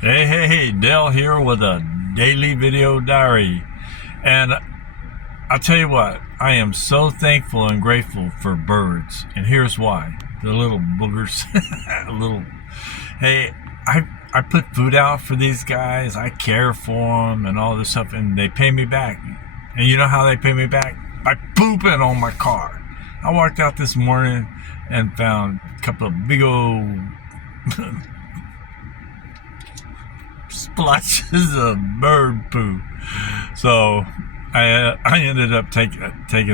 Hey, Dale here with a daily video diary. And I'll tell you what, I am so thankful and grateful for birds. And here's why. The little boogers. Hey, I put food out for these guys. I care for them and all this stuff. And they pay me back. And you know how they pay me back? By pooping on my car. I walked out this morning and found a couple of big old splashes of bird poo. So I ended up taking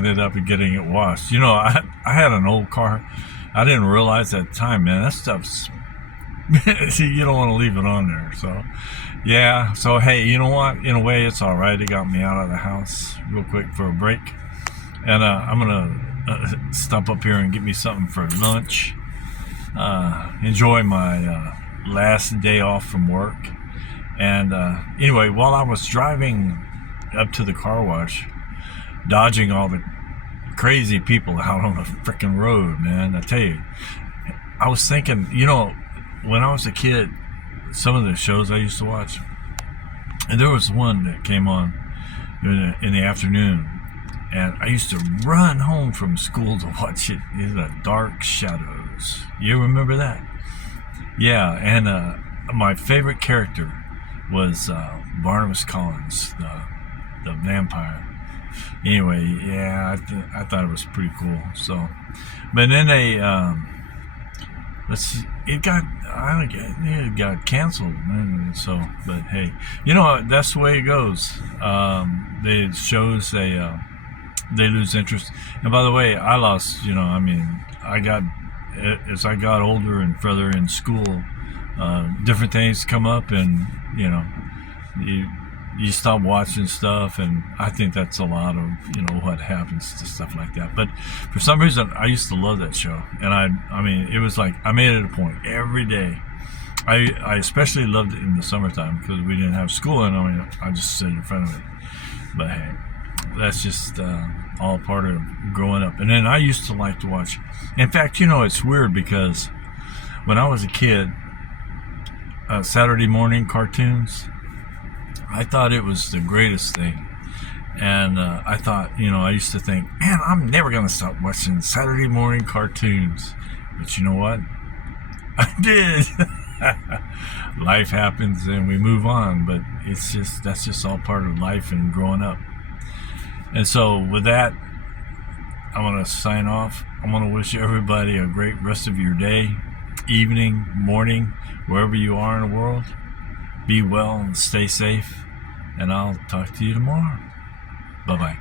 it up and getting it washed. You know, I had an old car. I didn't realize at the time, man, that stuff's you don't want to leave it on there. So yeah, so hey, you know what, in a way it's all right. It got me out of the house real quick for a break, and I'm gonna stump up here and get me something for lunch. Enjoy my last day off from work. And anyway, while I was driving up to the car wash, dodging all the crazy people out on the freaking road, man, I tell you, I was thinking, you know, when I was a kid, some of the shows I used to watch, and there was one that came on in the afternoon, and I used to run home from school to watch it in the Dark Shadows. You remember that? Yeah, and my favorite character was Barnabas Collins, the vampire. Anyway, yeah, I thought it was pretty cool. So, but then it got canceled, man. So, but hey, you know, that's the way it goes. It shows they lose interest. And by the way, I lost. You know, I mean, as I got older and further in school, different things come up, and you know, you stop watching stuff, and I think that's a lot of, you know, what happens to stuff like that. But for some reason, I used to love that show, and I mean, it was like I made it a point every day. I especially loved it in the summertime because we didn't have school, and I just sit in front of it. But hey, that's just all part of growing up. And then I used to like to watch. In fact, you know, it's weird because when I was a kid, Saturday morning cartoons, I thought it was the greatest thing. And I thought, you know, I used to think, man, I'm never going to stop watching Saturday morning cartoons. But you know what? I did. Life happens and we move on, but that's just all part of life and growing up. And so with that, I'm going to sign off. I'm going to wish everybody a great rest of your day, evening, morning, wherever you are in the world. Be well and stay safe, and I'll talk to you tomorrow. Bye-bye.